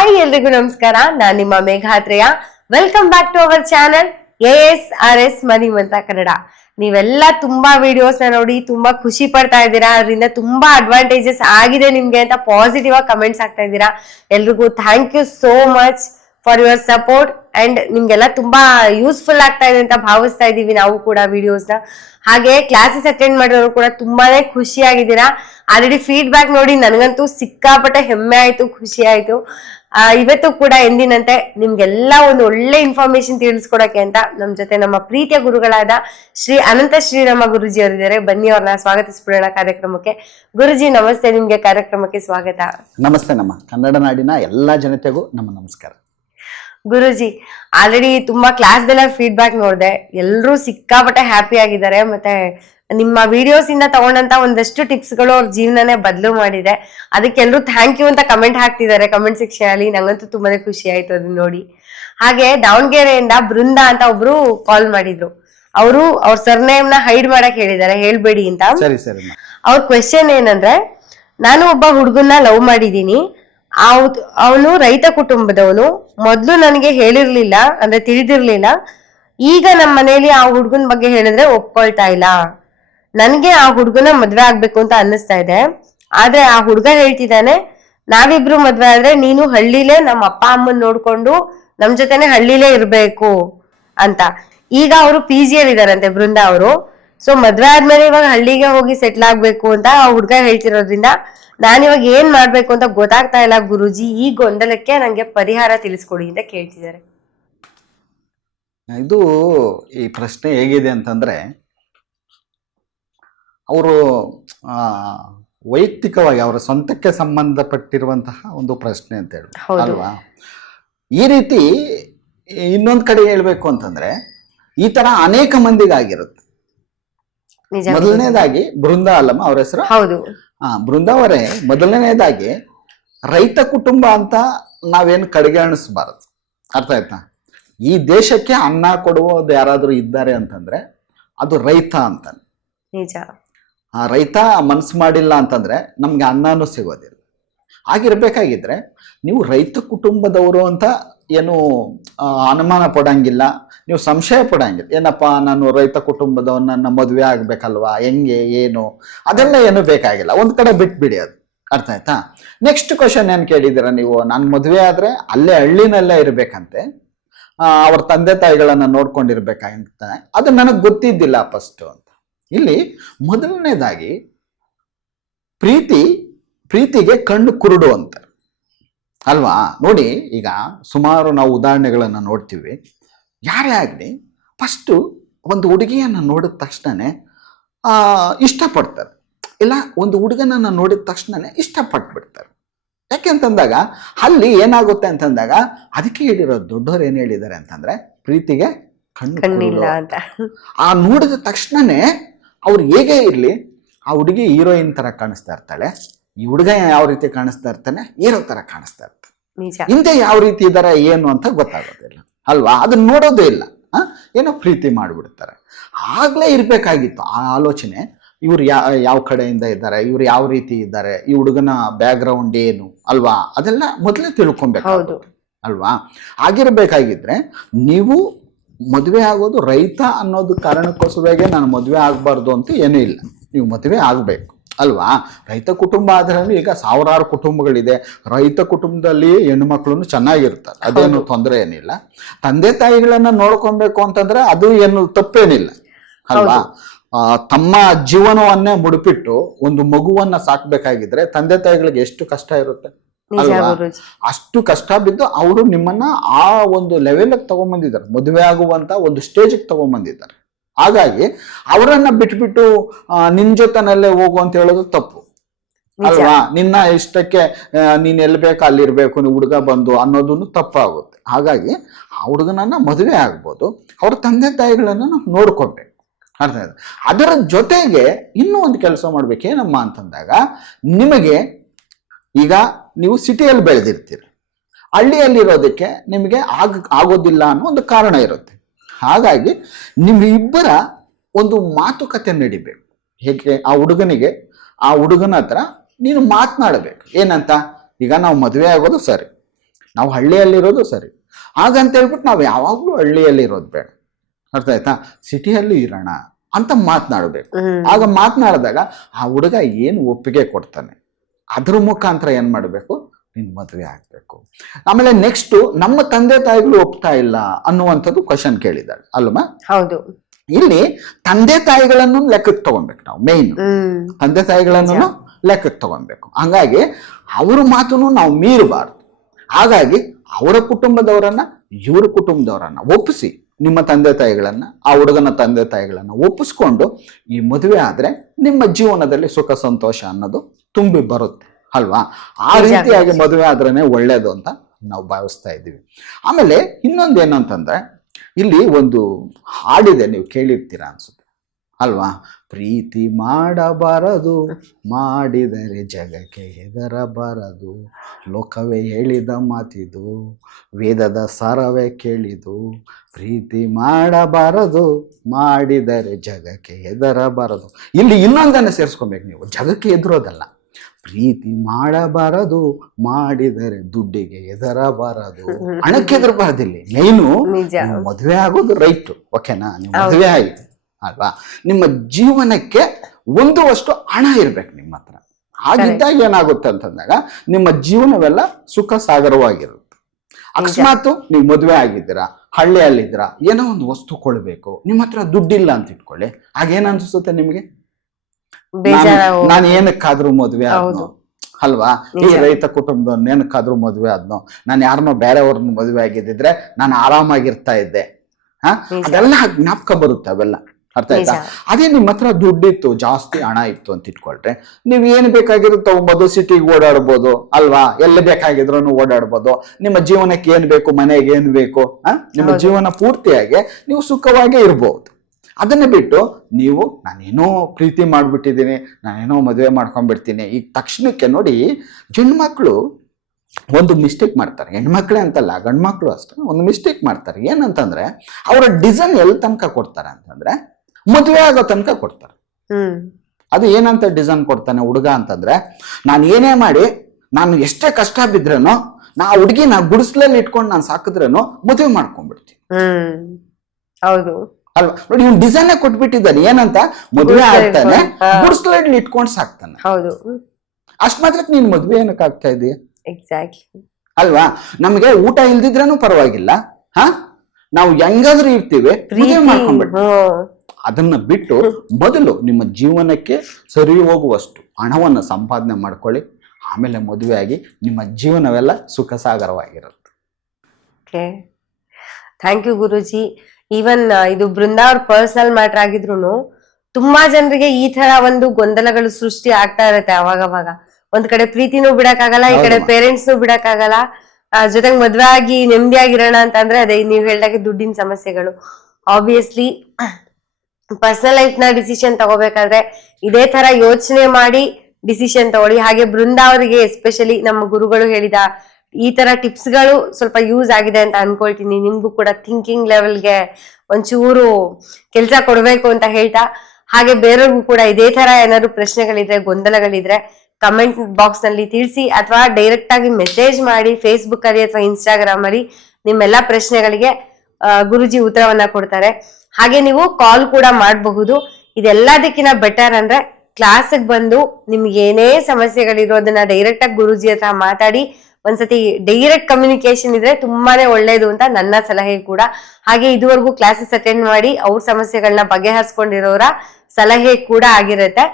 Hi ಎಲ್ರಿಗೂ ನಮಸ್ಕಾರ. ನಾನ್ ನಿಮ್ಮ Meghatreya. Welcome back to our channel A S R S money Mantra Kannada. ನೀವೆಲ್ಲ ತುಂಬಾ ವಿಡಿಯೋಸ್ನ ನೋಡಿ ತುಂಬಾ ಖುಷಿ ಪಡ್ತಾ ಇದ್ದೀರಾ? ಅದರಿಂದ ತುಂಬಾ ಅಡ್ವಾಂಟೇಜಸ್ ಆಗಿದೆ ನಿಮ್ಗೆ ಅಂತ ಪಾಸಿಟಿವ್ ಆಗಿ ಕಮೆಂಟ್ಸ್ ಆಗ್ತಾ ಇದ್ದೀರಾ? ಎಲ್ರಿಗೂ thank you so much for your support and ನಿಮ್ಗೆಲ್ಲ ತುಂಬಾ ಯೂಸ್ಫುಲ್ ಆಗ್ತಾ ಇದೆ ಅಂತ ಭಾವಿಸ್ತಾ ಇದೀವಿ ನಾವು ಕೂಡ ವಿಡಿಯೋಸ್ನ. ಹಾಗೆ ಕ್ಲಾಸಸ್ ಅಟೆಂಡ್ ಮಾಡಿರೋರು ಕೂಡ ತುಂಬಾನೇ ಖುಷಿಯಾಗಿದ್ದೀರಾ? ಆಲ್ರೆಡಿ ಫೀಡ್ಬ್ಯಾಕ್ ನೋಡಿ ನನಗಂತೂ ಸಿಕ್ಕಾಪಟ್ಟೆ ಹೆಮ್ಮೆ ಆಯ್ತು, ಖುಷಿ ಆಯ್ತು. ಇವತ್ತು ಕೂಡ ಎಂದಿನಂತೆ ನಿಮ್ಗೆಲ್ಲ ಒಂದು ಒಳ್ಳೆ ಇನ್ಫಾರ್ಮೇಶನ್ ತಿಳಿಸ್ಕೊಡಕ್ಕೆ ಅಂತ ನಮ್ ಜೊತೆ ನಮ್ಮ ಪ್ರೀತಿಯ ಗುರುಗಳಾದ ಶ್ರೀ ಅನಂತ ಶ್ರೀರಾಮ ಗುರುಜಿ ಅವರಿದ್ದಾರೆ ಬನ್ನಿ ಅವ್ರನ್ನ ಸ್ವಾಗತಿಸ್ಬಿಡೋಣ ಕಾರ್ಯಕ್ರಮಕ್ಕೆ. ಗುರುಜಿ, ನಮಸ್ತೆ, ನಿಮ್ಗೆ ಕಾರ್ಯಕ್ರಮಕ್ಕೆ ಸ್ವಾಗತ. ನಮಸ್ತೆ ನಮ್ಮ ಕನ್ನಡ ನಾಡಿನ ಎಲ್ಲಾ ಜನತೆಗೂ ನಮ್ಮ ನಮಸ್ಕಾರ. ಗುರುಜಿ ಆಲ್ರೆಡಿ ತುಂಬಾ ಕ್ಲಾಸ್ ದೆಲ್ಲ ಫೀಡ್ಬ್ಯಾಕ್ ನೋಡಿದೆ. ಎಲ್ಲರೂ ಸಿಕ್ಕಾಪಟ್ಟೆ ಹ್ಯಾಪಿ ಆಗಿದ್ದಾರೆ. ಮತ್ತೆ ನಿಮ್ಮ ವಿಡಿಯೋಸ್ ಇಂದ ತಗೊಂಡಂತ ಒಂದಷ್ಟು ಟಿಪ್ಸ್ಗಳು ಅವ್ರ ಜೀವನನೇ ಬದಲು ಮಾಡಿದೆ. ಅದಕ್ಕೆ ಎಲ್ಲರೂ ಥ್ಯಾಂಕ್ ಯು ಅಂತ ಕಮೆಂಟ್ ಹಾಕ್ತಿದ್ದಾರೆ. ಕಮೆಂಟ್ ಸೆಕ್ಷನ್ ಅಲ್ಲಿ ನಂಗಂತೂ ತುಂಬಾನೇ ಖುಷಿ ಆಯ್ತು ಅದನ್ನ ನೋಡಿ. ಹಾಗೆ ದಾವಣಗೆರೆಯಿಂದ ಬೃಂದ ಅಂತ ಒಬ್ರು ಕಾಲ್ ಮಾಡಿದ್ರು. ಅವರು ಅವ್ರ ಸರ್ನೇಮ್ನ ಹೈಡ್ ಮಾಡಕ್ ಹೇಳಿದ್ದಾರೆ. ಹೇಳ್ಬೇಡಿ ಅಂತ. ಅವ್ರ ಕ್ವೆಶನ್ ಏನಂದ್ರೆ ನಾನು ಒಬ್ಬ ಹುಡುಗನ್ನ ಲವ್ ಮಾಡಿದೀನಿ ಅವನು ರೈತ ಕುಟುಂಬದವನು ಮೊದ್ಲು ನನಗೆ ಹೇಳಿರ್ಲಿಲ್ಲ, ಅಂದ್ರೆ ತಿಳಿದಿರ್ಲಿಲ್ಲ. ಈಗ ನಮ್ಮ ಮನೇಲಿ ಆ ಹುಡುಗನ ಬಗ್ಗೆ ಹೇಳಿದ್ರೆ ಒಪ್ಕೊಳ್ತಾ ಇಲ್ಲ. ನನ್ಗೆ ಆ ಹುಡುಗನ ಮದ್ವೆ ಆಗ್ಬೇಕು ಅಂತ ಅನ್ನಿಸ್ತಾ ಇದೆ. ಆದ್ರೆ ಆ ಹುಡುಗ ಹೇಳ್ತಿದ್ದಾನೆ, ನಾವಿಬ್ರು ಮದ್ವೆ ಆದ್ರೆ ನೀನು ಹಳ್ಳಿಲೇ ನಮ್ಮ ಅಪ್ಪ ಅಮ್ಮನ್ ನೋಡ್ಕೊಂಡು ನಮ್ ಜೊತೆನೆ ಹಳ್ಳಿಲೇ ಇರ್ಬೇಕು ಅಂತ. ಈಗ ಅವರು ಪಿ ಜಿ ಅಲ್ಲಿ ಇದಾರಂತೆ ಬೃಂದ ಅವರು. ಸೊ ಮದ್ವೆ ಆದ್ಮೇಲೆ ಇವಾಗ ಹಳ್ಳಿಗೆ ಹೋಗಿ ಸೆಟ್ಲ್ ಆಗ್ಬೇಕು ಅಂತ ಆ ಹುಡ್ಗ ಹೇಳ್ತಿರೋದ್ರಿಂದ ನಾನು ಇವಾಗ ಏನ್ ಮಾಡ್ಬೇಕು ಅಂತ ಗೊತ್ತಾಗ್ತಾ ಇಲ್ಲ ಗುರುಜಿ. ಈ ಗೊಂದಲಕ್ಕೆ ನಂಗೆ ಪರಿಹಾರ ತಿಳಿಸ್ಕೊಡಿ ಅಂತ ಕೇಳ್ತಿದ್ದಾರೆ. ಇದು ಈ ಪ್ರಶ್ನೆ ಹೇಗಿದೆ ಅಂತಂದ್ರೆ ಅವರು ವೈಯಕ್ತಿಕವಾಗಿ ಅವರ ಸ್ವಂತಕ್ಕೆ ಸಂಬಂಧಪಟ್ಟಿರುವಂತಹ ಒಂದು ಪ್ರಶ್ನೆ ಅಂತ ಹೇಳಿ. ಅಲ್ವಾ? ಈ ರೀತಿ ಇನ್ನೊಂದು ಕಡೆ ಹೇಳ್ಬೇಕು ಅಂತಂದ್ರೆ ಈ ತರ ಅನೇಕ ಮಂದಿಗಾಗಿರುತ್ತೆ. ಮೊದಲನೇದಾಗಿ ಬೃಂದಾ ಅಲ್ಲಮ್ಮ ಅವ್ರ ಹೆಸರು. ಹೌದು. ಆ ಬೃಂದಾವರೇ ಮೊದಲನೇದಾಗಿ ರೈತ ಕುಟುಂಬ ಅಂತ ನಾವೇನು ಕಡೆಗಣಿಸಬಾರದು. ಅರ್ಥ ಆಯ್ತಾ? ಈ ದೇಶಕ್ಕೆ ಅನ್ನ ಕೊಡುವುದು ಯಾರಾದರೂ ಇದ್ದಾರೆ ಅಂತಂದ್ರೆ ಅದು ರೈತ ಅಂತ ನಿಜ. ಆ ರೈತ ಮನಸ್ಸು ಮಾಡಿಲ್ಲ ಅಂತಂದ್ರೆ ನಮ್ಗೆ ಅನ್ನನೂ ಸಿಗೋದಿಲ್ಲ. ಆಗಿರ್ಬೇಕಾಗಿದ್ರೆ ನೀವು ರೈತ ಕುಟುಂಬದವರು ಅಂತ ಏನು ಅನುಮಾನ ಪಡಂಗಿಲ್ಲ. ನೀವು ಸಂಶಯ ಪಡಂಗಿಲ್ಲ. ಏನಪ್ಪ, ನಾನು ರೈತ ಕುಟುಂಬದವನ್ನ ಮದುವೆ ಆಗಬೇಕಲ್ವಾ? ಹೆಂಗೆ, ಏನು? ಅದೆಲ್ಲ ಏನು ಬೇಕಾಗಿಲ್ಲ. ಒಂದು ಕಡೆ ಬಿಟ್ಬಿಡಿ ಅದು. ಅರ್ಥ ಆಯ್ತಾ? ನೆಕ್ಸ್ಟ್ ಕ್ವಶನ್ ಏನು ಕೇಳಿದಿರ ನೀವು? ನಾನು ಮದುವೆ ಆದ್ರೆ ಅಲ್ಲೇ ಹಳ್ಳಿನಲ್ಲೇ ಇರಬೇಕಂತೆ. ಅವ್ರ ತಂದೆ ತಾಯಿಗಳನ್ನು ನೋಡ್ಕೊಂಡಿರ್ಬೇಕಂತ ಅದು ನನಗೆ ಗೊತ್ತಿದ್ದಿಲ್ಲ ಫಸ್ಟ್ ಅಂತ. ಇಲ್ಲಿ ಮೊದಲನೇದಾಗಿ, ಪ್ರೀತಿ, ಪ್ರೀತಿಗೆ ಕಣ್ಣು ಕುರುಡು ಅಂತ. ಅಲ್ವಾ? ನೋಡಿ ಈಗ ಸುಮಾರು ನಾವು ಉದಾಹರಣೆಗಳನ್ನು ನೋಡ್ತೀವಿ. ಯಾರೇ ಆಗಲಿ ಫಸ್ಟು ಒಂದು ಹುಡುಗಿಯನ್ನು ನೋಡಿದ ತಕ್ಷಣನೇ ಆ, ಇಷ್ಟಪಡ್ತಾರೆ. ಇಲ್ಲ ಒಂದು ಹುಡುಗನನ್ನ ನೋಡಿದ ತಕ್ಷಣನೇ ಇಷ್ಟಪಟ್ಬಿಡ್ತಾರೆ. ಯಾಕೆಂತಂದಾಗ ಅಲ್ಲಿ ಏನಾಗುತ್ತೆ ಅಂತಂದಾಗ ಅದಕ್ಕೆ ಹೇಳಿರೋ ದೊಡ್ಡವ್ರು ಏನು ಹೇಳಿದ್ದಾರೆ ಅಂತಂದ್ರೆ ಪ್ರೀತಿಗೆ ಕಣ್ಣು ಕಣ್ಣಿಲ್ಲ ಅಂತ. ಆ ನೋಡಿದ ತಕ್ಷಣನೇ ಅವ್ರು ಹೇಗೆ ಇರಲಿ ಆ ಹುಡುಗಿ ಹೀರೋಯಿನ್ ತರ ಕಾಣಿಸ್ತಾ ಇರ್ತಾಳೆ. ಈ ಹುಡುಗ ಯಾವ ರೀತಿ ಕಾಣಿಸ್ತಾ ಇರ್ತಾನೆ ಏನೋ ತರ ಕಾಣಿಸ್ತಾ ಇರ್ತಾನೆ. ಹಿಂದೆ ಯಾವ ರೀತಿ ಇದ್ದಾರೆ ಏನು ಅಂತ ಗೊತ್ತಾಗೋದಿಲ್ಲ. ಅಲ್ವಾ? ಅದನ್ನ ನೋಡೋದೇ ಇಲ್ಲ. ಏನೋ ಪ್ರೀತಿ ಮಾಡಿಬಿಡ್ತಾರೆ. ಆಗ್ಲೇ ಇರಬೇಕಾಗಿತ್ತು ಆ ಆಲೋಚನೆ. ಇವ್ರು ಯಾ ಯಾವ ಕಡೆಯಿಂದ ಇದ್ದಾರೆ ಇವ್ರು ಯಾವ ರೀತಿ ಇದ್ದಾರೆ ಈ ಹುಡುಗನ ಬ್ಯಾಕ್ಗ್ರೌಂಡ್ ಏನು ಅಲ್ವಾ? ಅದೆಲ್ಲ ಮೊದಲೇ ತಿಳ್ಕೊಬೇಕು ಅಲ್ವಾ? ಆಗಿರ್ಬೇಕಾಗಿದ್ರೆ ನೀವು ಮದುವೆ ಆಗೋದು ರೈತ ಅನ್ನೋದು ಕಾರಣಕ್ಕೋಸ್ಕರವಾಗಿ ನಾನು ಮದುವೆ ಆಗಬಾರ್ದು ಅಂತ ಏನೂ ಇಲ್ಲ. ನೀವು ಮದುವೆ ಆಗಬೇಕು. ಅಲ್ವಾ? ರೈತ ಕುಟುಂಬ ಆದ್ರೂ ಈಗ ಸಾವಿರಾರು ಕುಟುಂಬಗಳಿದೆ. ರೈತ ಕುಟುಂಬದಲ್ಲಿ ಹೆಣ್ಣುಮಕ್ಳು ಚೆನ್ನಾಗಿರ್ತಾರೆ. ಅದೇನು. ತೊಂದರೆ ಏನಿಲ್ಲ. ತಂದೆ ತಾಯಿಗಳನ್ನ ನೋಡ್ಕೊಬೇಕು ಅಂತಂದ್ರೆ ಅದು ಏನು ತಪ್ಪೇನಿಲ್ಲ. ಅಲ್ವಾ? ಆ, ತಮ್ಮ ಜೀವನವನ್ನೇ ಮುಡುಪಿಟ್ಟು ಒಂದು ಮಗುವನ್ನ ಸಾಕ್ಬೇಕಾಗಿದ್ರೆ ತಂದೆ ತಾಯಿಗಳಿಗೆ ಎಷ್ಟು ಕಷ್ಟ ಇರುತ್ತೆ? ಅಲ್ವಾ? ಅಷ್ಟು ಕಷ್ಟ ಬಿದ್ದು ಅವರು ನಿಮ್ಮನ್ನ ಆ ಒಂದು ಲೆವೆಲ್ ತಗೊಂಡ್ಬಂದಿದ್ದಾರೆ ಮದುವೆ ಆಗುವಂತ ಒಂದು ಸ್ಟೇಜಿಗೆ ತಗೊಂಡ್ಬಂದಿದ್ದಾರೆ ಹಾಗಾಗಿ ಅವರನ್ನ ಬಿಟ್ಬಿಟ್ಟು ನಿನ್ನ ನಿನ್ ಜೊತೆನಲ್ಲೇ ಹೋಗು ಅಂತ ಹೇಳೋದು ತಪ್ಪು. ಅಲ್ವಾ? ನಿನ್ನ ಇಷ್ಟಕ್ಕೆ ನೀನ್ ಎಲ್ಲಿ ಬೇಕು ಅಲ್ಲಿರ್ಬೇಕು ನೀವು ಹುಡುಗ ಬಂದು ಅನ್ನೋದನ್ನು ತಪ್ಪಾಗುತ್ತೆ. ಹಾಗಾಗಿ ಆ ಹುಡುಗನನ್ನ ಮದುವೆ ಆಗ್ಬೋದು. ಅವ್ರ ತಂದೆ ತಾಯಿಗಳನ್ನ ನಾವು ನೋಡ್ಕೊಬೇಕು. ಅರ್ಥ ಆಯ್ತು? ಅದರ ಜೊತೆಗೆ ಇನ್ನೂ ಒಂದು ಕೆಲಸ ಮಾಡ್ಬೇಕು ಏನಮ್ಮ ಅಂತಂದಾಗ ನಿಮಗೆ ಈಗ ನೀವು ಸಿಟಿಯಲ್ಲಿ ಬೆಳೆದಿರ್ತೀರಿ. ಹಳ್ಳಿಯಲ್ಲಿರೋದಕ್ಕೆ ನಿಮಗೆ ಆಗ ಆಗೋದಿಲ್ಲ ಅನ್ನೋ ಒಂದು ಕಾರಣ ಇರುತ್ತೆ. ಹಾಗಾಗಿ ನಿಮ್ಮ ಇಬ್ಬರ ಒಂದು ಮಾತುಕತೆ ನಡಿಬೇಕು. ಹೇಗೆ? ಆ ಹುಡುಗನಿಗೆ ಆ ಹುಡುಗನ ಹತ್ರ ನೀನು ಮಾತನಾಡಬೇಕು. ಏನಂತ? ಈಗ ನಾವು ಮದುವೆ ಆಗೋದು ಸರಿ. ನಾವು ಹಳ್ಳಿಯಲ್ಲಿರೋದು ಸರಿ. ಹಾಗಂತ ಹೇಳ್ಬಿಟ್ಟು ನಾವು ಯಾವಾಗಲೂ ಹಳ್ಳಿಯಲ್ಲಿ ಇರೋದು ಬೇಡ. ಅರ್ಥ ಆಯ್ತಾ? ಸಿಟಿಯಲ್ಲಿ ಇರೋಣ ಅಂತ ಮಾತನಾಡಬೇಕು. ಆಗ ಮಾತನಾಡಿದಾಗ ಆ ಹುಡುಗ ಏನು ಒಪ್ಪಿಗೆ ಕೊಡ್ತಾನೆ? ಅದ್ರ ಮುಖಾಂತರ ಏನು ಮಾಡಬೇಕು? ನಿನ್ನ ಮದುವೆ ಆಗ್ಬೇಕು ಆಮೇಲೆ ನೆಕ್ಸ್ಟ್ ನಮ್ಮ ತಂದೆ ತಾಯಿಗಳು ಒಪ್ತಾ ಇಲ್ಲ ಅನ್ನುವಂಥದ್ದು ಕ್ವಶನ್ ಕೇಳಿದ್ದಾರೆ. ಅಲ್ವಾ ಹೌದು. ಇಲ್ಲಿ ತಂದೆ ತಾಯಿಗಳನ್ನು ಲೆಕ್ಕಕ್ಕೆ ತಗೊಬೇಕು ನಾವು ಮೇನ್ ತಂದೆ ತಾಯಿಗಳನ್ನು. ಲೆಕ್ಕಕ್ಕೆ ತಗೊಬೇಕು. ಹಂಗಾಗಿ ಅವ್ರ ಮಾತನ್ನು ನಾವು ಮೀರಬಾರ್ದು. ಹಾಗಾಗಿ ಅವರ ಕುಟುಂಬದವರನ್ನ ಇವ್ರ ಕುಟುಂಬದವರನ್ನ ಒಪ್ಪಿಸಿ ನಿಮ್ಮ ತಂದೆ ತಾಯಿಗಳನ್ನ ಆ ಹುಡುಗನ ತಂದೆ ತಾಯಿಗಳನ್ನ ಒಪ್ಪಿಸ್ಕೊಂಡು ಈ ಮದುವೆ ಆದ್ರೆ ನಿಮ್ಮ ಜೀವನದಲ್ಲಿ ಸುಖ ಸಂತೋಷ ಅನ್ನೋದು ತುಂಬಿ ಬರುತ್ತೆ. ಅಲ್ವಾ? ಆ ರೀತಿಯಾಗಿ ಮದುವೆ ಆದ್ರೇನೆ ಒಳ್ಳೇದು ಅಂತ ನಾವು ಭಾವಿಸ್ತಾ ಇದ್ದೀವಿ. ಆಮೇಲೆ ಇನ್ನೊಂದು ಏನಂತಂದ್ರೆ ಇಲ್ಲಿ ಒಂದು ಹಾಡಿದೆ ನೀವು ಕೇಳಿರ್ತೀರಾ ಅನ್ಸುತ್ತೆ. ಅಲ್ವಾ? ಪ್ರೀತಿ ಮಾಡಬಾರದು ಮಾಡಿದರೆ ಜಗಕ್ಕೆ ಹೆದರಬಾರದು ಲೋಕವೇ ಹೇಳಿದ ಮಾತಿದು ವೇದದ ಸಾರವೇ ಕೇಳಿದು ಪ್ರೀತಿ ಮಾಡಬಾರದು ಮಾಡಿದರೆ ಜಗಕ್ಕೆ ಹೆದರಬಾರದು. ಇಲ್ಲಿ ಇನ್ನೊಂದನ್ನು ಸೇರಿಸ್ಕೊಬೇಕು ನೀವು. ಜಗಕ್ಕೆ ಎದುರೋದಲ್ಲ ಪ್ರೀತಿ ಮಾಡಬಾರದು ಮಾಡಿದರೆ ದುಡ್ಡಿಗೆ ಎದರಬಾರದು. ಹಣಕ್ಕೆ ಹೆದರಬಾರದು ಇಲ್ಲಿ ಮೇನು ಮದುವೆ ಆಗೋದು ರೈಟ್ ಓಕೆನಾ? ನೀವು. ಮದುವೆ ಆಯಿತು ಅಲ್ವಾ? ನಿಮ್ಮ ಜೀವನಕ್ಕೆ ಒಂದುವಷ್ಟು ಹಣ ಇರ್ಬೇಕು ನಿಮ್ಮ ಹತ್ರ. ಹಾಗಿದ್ದಾಗ ಏನಾಗುತ್ತೆ ಅಂತಂದಾಗ ನಿಮ್ಮ ಜೀವನವೆಲ್ಲ ಸುಖ ಸಾಗರವಾಗಿರುತ್ತೆ. ಅಕಸ್ಮಾತ್ ನೀವು ಮದುವೆ ಆಗಿದ್ದೀರಾ ಹಳ್ಳಿಯಲ್ಲಿದ್ದೀರಾ ಏನೋ ಒಂದು ವಸ್ತು ಕೊಳ್ಬೇಕು ನಿಮ್ಮ ಹತ್ರ ದುಡ್ಡಿಲ್ಲ ಅಂತ ಇಟ್ಕೊಳ್ಳಿ. ಆಗೇನು ಅನ್ಸುತ್ತೆ ನಿಮಗೆ? ನಾನು ಏನಕ್ಕಾದ್ರೂ ಮದುವೆ ಆದ್ನೋ. ಅಲ್ವಾ? ಈ. ರೈತ ಕುಟುಂಬದವ್ನ ಏನಕ್ಕಾದ್ರೂ ಮದುವೆ ಆದ್ನೋ? ನಾನು ಯಾರನ್ನೋ ಬೇರೆಯವ್ರನ್ನ ಮದುವೆ ಆಗಿದ್ದಿದ್ರೆ ನಾನು ಆರಾಮಾಗಿರ್ತಾ ಇದ್ದೆ. ಹಾ. ಅದೆಲ್ಲ ಜ್ಞಾಪಕ ಬರುತ್ತೆ ಅವೆಲ್ಲ. ಅರ್ಥ ಆಯ್ತಾ? ಅದೇ ನಿಮ್ಮ ಹತ್ರ ದುಡ್ಡಿತ್ತು ಜಾಸ್ತಿ ಹಣ ಇತ್ತು ಅಂತ ಇಟ್ಕೊಳ್ರೆ. ನೀವು ಏನು ತಾವು ತಗೊಂಬೋದು ಸಿಟಿಗೆ ಓಡಾಡ್ಬೋದು ಅಲ್ವಾ? ಎಲ್ಲಿ ಬೇಕಾಗಿದ್ರು ಓಡಾಡ್ಬೋದು. ನಿಮ್ಮ ಜೀವನಕ್ಕೆ ಏನ್ ಬೇಕು ಮನೆಗೆ ಏನ್ ಬೇಕು? ನಿಮ್ಮ ಜೀವನ ಪೂರ್ತಿಯಾಗಿ ನೀವು ಸುಖವಾಗೇ ಇರ್ಬೋದು. ಅದನ್ನ ಬಿಟ್ಟು ನೀವು ನಾನೇನೋ ಪ್ರೀತಿ ಮಾಡಿಬಿಟ್ಟಿದ್ದೀನಿ ನಾನೇನೋ ಮದುವೆ ಮಾಡ್ಕೊಂಡ್ಬಿಡ್ತೀನಿ. ಈಗ ತಕ್ಷಣಕ್ಕೆ ನೋಡಿ ಹೆಣ್ಮಕ್ಳು ಒಂದು ಮಿಸ್ಟೇಕ್ ಮಾಡ್ತಾರೆ. ಹೆಣ್ಮಕ್ಳೇ ಅಂತಲ್ಲ ಗಂಡ್ಮಕ್ಳು ಅಷ್ಟೇ ಒಂದು ಮಿಸ್ಟೇಕ್ ಮಾಡ್ತಾರೆ. ಏನಂತಂದ್ರೆ ಅವರ ಡಿಸೈನ್ ಎಲ್ಲಿ ತನಕ ಕೊಡ್ತಾರೆ ಅಂತಂದ್ರೆ ಮದುವೆ ಆಗೋ ತನಕ ಕೊಡ್ತಾರೆ. ಅದು ಏನಂತ ಡಿಸೈನ್ ಕೊಡ್ತಾನೆ ಹುಡುಗ ಅಂತಂದ್ರೆ ನಾನು ಏನೇ ಮಾಡಿ ನಾನು ಎಷ್ಟೇ ಕಷ್ಟ ಬಿದ್ರೇನೋ ನಾ ಹುಡುಗಿ ನಾ ಗುಡಿಸ್ಲಲ್ಲಿ ಇಟ್ಕೊಂಡು ನಾನು ಸಾಕಿದ್ರೇನೋ ಮದುವೆ ಮಾಡ್ಕೊಂಡ್ಬಿಡ್ತೀನಿ. ಹ್ಮ್. ಹೌದು. ಅಲ್ವಾ? ನೋಡಿ ಇವ್ನು ಡಿಸೈನ್ ಕೊಟ್ಬಿಟ್ಟಿದ್ದಾನೆ. ಏನಂತ? ಮದುವೆ ಆಗ್ತಾನೆ. ಗುಡಿಸ್ಲಲ್ಲಿ ಇಟ್ಕೊಂಡು ಸಾಕ್ತಾನೆ. ಹೌದು. ಅಷ್ಟ್ ಮಾತ್ರಕ್ಕೆ ನೀನ್ ಮದ್ವೆ ಏನಕ್ಕೆ ಆಗ್ತಾ ಇದೀಯ? ಎಕ್ಸಾಕ್ಟ್ಲಿ ಅಲ್ವಾ? ನಮ್ಗೆ ಊಟ ಇಲ್ದಿದ್ರೂ ಪರವಾಗಿಲ್ಲ. ಹಾ? ನಾವು ಹೆಂಗಾದ್ರೂ ಇರ್ತೀವಿ. ಮಾಡ್ಕೊಂಡ್ಬಿಟ್ಟು ಅದನ್ನ ಬಿಟ್ಟು ಮೊದಲು ನಿಮ್ಮ ಜೀವನಕ್ಕೆ ಸರಿ ಹೋಗುವಷ್ಟು ಹಣವನ್ನು ಸಂಪಾದನೆ ಮಾಡ್ಕೊಳ್ಳಿ. ಆಮೇಲೆ ಮದುವೆ ಆಗಿ ನಿಮ್ಮ ಜೀವನವೆಲ್ಲ ಸುಖ ಸಾಗರವಾಗಿರುತ್ತೆ okay thank you Guruji. Even ಇದು ಬೃಂದಾ ಅವ್ರ ಪರ್ಸನಲ್ ಮ್ಯಾಟರ್ ಆಗಿದ್ರು ತುಂಬಾ ಜನರಿಗೆ ಈ ತರ ಒಂದು ಗೊಂದಲಗಳು ಸೃಷ್ಟಿ ಆಗ್ತಾ ಇರತ್ತೆ ಅವಾಗ ಅವಾಗ ಒಂದ್ ಕಡೆ ಪ್ರೀತಿನೂ ಬಿಡಕ್ಕಾಗಲ್ಲ ಈ ಕಡೆ ಪೇರೆಂಟ್ಸ್ ಪೇರೆಂಟ್ಸ್ನು ಬಿಡಕ್ಕಾಗಲ್ಲ. ಜೊತೆಗೆ ಮದ್ವೆ ಆಗಿ ನೆಮ್ಮದಿಯಾಗಿರೋಣ ಅಂತಂದ್ರೆ ಅದೇ ನೀವ್ ಹೇಳ್ದಾಗೆ ದುಡ್ಡಿನ ಸಮಸ್ಯೆಗಳು. ಆಬ್ವಿಯಸ್ಲಿ ಪರ್ಸನಲ್ ಲೈಫ್ನ ಡಿಸಿಷನ್ ತಗೋಬೇಕಾದ್ರೆ ಇದೇ ತರ ಯೋಚನೆ ಮಾಡಿ ಡಿಸಿಷನ್ ತಗೊಳ್ಳಿ. ಹಾಗೆ ಬೃಂದಾವರಿಗೆ ಎಸ್ಪೆಷಲಿ ನಮ್ಮ ಗುರುಗಳು ಹೇಳಿದ ಈ ತರ ಟಿಪ್ಸ್ಗಳು ಸ್ವಲ್ಪ ಯೂಸ್ ಆಗಿದೆ ಅಂತ ಅನ್ಕೊಳ್ತೀನಿ. ನಿಮ್ಗೂ ಕೂಡ ಥಿಂಕಿಂಗ್ ಲೆವೆಲ್ಗೆ ಒಂಚೂರು ಕೆಲಸ ಕೊಡಬೇಕು ಅಂತ ಹೇಳ್ತಾ, ಹಾಗೆ ಬೇರೆಯವ್ರಿಗೂ ಕೂಡ ಇದೇ ತರ ಏನಾದ್ರು ಪ್ರಶ್ನೆಗಳಿದ್ರೆ, ಗೊಂದಲಗಳಿದ್ರೆ ಕಮೆಂಟ್ ಬಾಕ್ಸ್ನಲ್ಲಿ ತಿಳಿಸಿ ಅಥವಾ ಡೈರೆಕ್ಟ್ ಆಗಿ ಮೆಸೇಜ್ ಮಾಡಿ ಫೇಸ್ಬುಕ್ ಅಲ್ಲಿ ಅಥವಾ ಇನ್ಸ್ಟಾಗ್ರಾಮ್ ಅಲ್ಲಿ ನಿಮ್ಮೆಲ್ಲ ಪ್ರಶ್ನೆಗಳಿಗೆ ಗುರುಜಿ ಉತ್ತರವನ್ನ ಕೊಡ್ತಾರೆ. ಹಾಗೆ ನೀವು ಕಾಲ್ ಕೂಡ ಮಾಡಬಹುದು. ಇದೆಲ್ಲದಕ್ಕಿಂತ ಬೆಟರ್ ಅಂದ್ರೆ ಕ್ಲಾಸಿಗೆ ಬಂದು ನಿಮ್ಗೆ ಏನೇ ಸಮಸ್ಯೆಗಳಿರೋದನ್ನ ಡೈರೆಕ್ಟ್ ಆಗಿ ಗುರುಜಿ ಹತ್ರ ಮಾತಾಡಿ ಒಂದ್ಸತಿ ಡೈರೆಕ್ಟ್ ಕಮ್ಯುನಿಕೇಶನ್ ಇದ್ರೆ ತುಂಬಾನೇ ಒಳ್ಳೇದು ಅಂತ ನನ್ನ ಸಲಹೆ ಕೂಡ. ಹಾಗೆ ಇದುವರೆಗೂ ಕ್ಲಾಸಸ್ ಅಟೆಂಡ್ ಮಾಡಿ ಅವ್ರ ಸಮಸ್ಯೆಗಳನ್ನ ಬಗೆಹರಿಸ್ಕೊಂಡಿರೋರ ಸಲಹೆ ಕೂಡ ಆಗಿರುತ್ತೆ.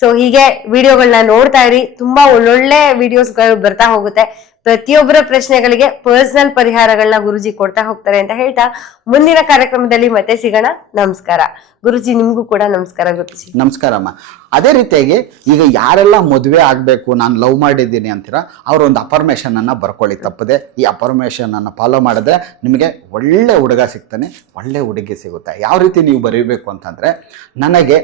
ಸೊ ಹೀಗೆ ವಿಡಿಯೋಗಳನ್ನ ನೋಡ್ತಾ ಇರಿ. ತುಂಬಾ ಒಳ್ಳೊಳ್ಳೆ ವಿಡಿಯೋಸ್ಗಳು ಬರ್ತಾ ಹೋಗುತ್ತೆ. ಪ್ರತಿಯೊಬ್ಬರ ಪ್ರಶ್ನೆಗಳಿಗೆ ಪರ್ಸನಲ್ ಪರಿಹಾರಗಳನ್ನ ಗುರುಜಿ ಕೊಡ್ತಾ ಹೋಗ್ತಾರೆ ಅಂತ ಹೇಳ್ತಾ ಮುಂದಿನ ಕಾರ್ಯಕ್ರಮದಲ್ಲಿ ಮತ್ತೆ ಸಿಗೋಣ. ನಮಸ್ಕಾರ. ಗುರುಜಿ, ನಿಮಗೂ ಕೂಡ ನಮಸ್ಕಾರ ಗುರುಜಿ ನಮಸ್ಕಾರಮ್ಮ ಅದೇ ರೀತಿಯಾಗಿ ಈಗ ಯಾರೆಲ್ಲ ಮದುವೆ ಆಗಬೇಕು, ನಾನು ಲವ್ ಮಾಡಿದ್ದೀನಿ ಅಂತೀರ, ಅವರೊಂದು ಅಫರ್ಮೇಷನ್ ಅನ್ನ ಬರ್ಕೊಳ್ಳಿ. ತಪ್ಪದೆ ಈ ಅಫರ್ಮೇಷನ್ ಅನ್ನ ಫಾಲೋ ಮಾಡಿದ್ರೆ ನಿಮಗೆ ಒಳ್ಳೆ ಹುಡುಗ ಸಿಗ್ತಾನೆ, ಒಳ್ಳೆ ಹುಡುಗಿ ಸಿಗುತ್ತೆ. ಯಾವ ರೀತಿ ನೀವು ಬರೀಬೇಕು ಅಂತಂದ್ರೆ, ನನಗೆ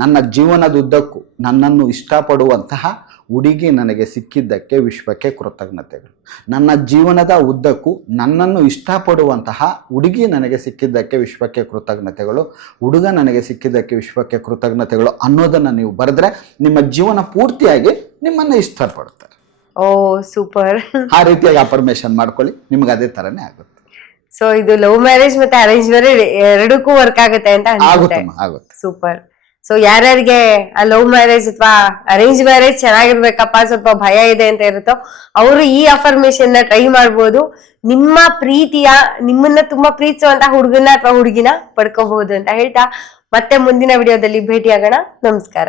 ನನ್ನ ಜೀವನದುದ್ದಕ್ಕೂ ನನ್ನನ್ನು ಇಷ್ಟಪಡುವಂತಹ ಹುಡುಗಿ ನನಗೆ ಸಿಕ್ಕಿದ್ದಕ್ಕೆ ವಿಶ್ವಕ್ಕೆ ಕೃತಜ್ಞತೆಗಳು. ನನ್ನ ಜೀವನದ ಉದ್ದಕ್ಕೂ ನನ್ನನ್ನು ಇಷ್ಟಪಡುವಂತಹ ಹುಡುಗಿ ನನಗೆ ಸಿಕ್ಕಿದ್ದಕ್ಕೆ ವಿಶ್ವಕ್ಕೆ ಕೃತಜ್ಞತೆಗಳು. ಹುಡುಗ ನನಗೆ ಸಿಕ್ಕಿದ್ದಕ್ಕೆ ವಿಶ್ವಕ್ಕೆ ಕೃತಜ್ಞತೆಗಳು ಅನ್ನೋದನ್ನು ನೀವು ಬರೆದ್ರೆ ನಿಮ್ಮ ಜೀವನ ಪೂರ್ತಿಯಾಗಿ ನಿಮ್ಮನ್ನು ಇಷ್ಟಪಡ್ತಾರೆ ಓ ಸೂಪರ್. ಆ ರೀತಿಯಾಗಿ ಅಫರ್ಮೇಶನ್ ಮಾಡ್ಕೊಳ್ಳಿ ನಿಮ್ಗೆ ಅದೇ ತರನೇ ಆಗುತ್ತೆ. ಸೊ ಇದು ಲವ್ ಮ್ಯಾರೇಜ್ ಮತ್ತೆ ಅರೇಂಜ್ ಮ್ಯಾರೇಜ್ ಎರಡಕ್ಕೂ ವರ್ಕ್ ಆಗುತ್ತೆ ಅಂತ ಆಗುತ್ತೆ. ಸೂಪರ್. ಸೊ ಯಾರ್ಯಾರಿಗೆ ಆ ಲವ್ ಮ್ಯಾರೇಜ್ ಅಥವಾ ಅರೇಂಜ್ ಮ್ಯಾರೇಜ್ ಚೆನ್ನಾಗಿರ್ಬೇಕಪ್ಪ, ಸ್ವಲ್ಪ ಭಯ ಇದೆ ಅಂತ ಇರುತ್ತೋ, ಅವರು ಈ ಅಫರ್ಮೇಶನ್ನ ಟ್ರೈ ಮಾಡ್ಬೋದು. ನಿಮ್ಮ ಪ್ರೀತಿಯ, ನಿಮ್ಮನ್ನ ತುಂಬಾ ಪ್ರೀತಿಸುವಂತ ಹುಡುಗನ ಅಥವಾ ಹುಡುಗಿನ ಪಡ್ಕೋಬಹುದು ಅಂತ ಹೇಳ್ತಾ, ಮತ್ತೆ ಮುಂದಿನ ವಿಡಿಯೋದಲ್ಲಿ ಭೇಟಿಯಾಗೋಣ. ನಮಸ್ಕಾರ.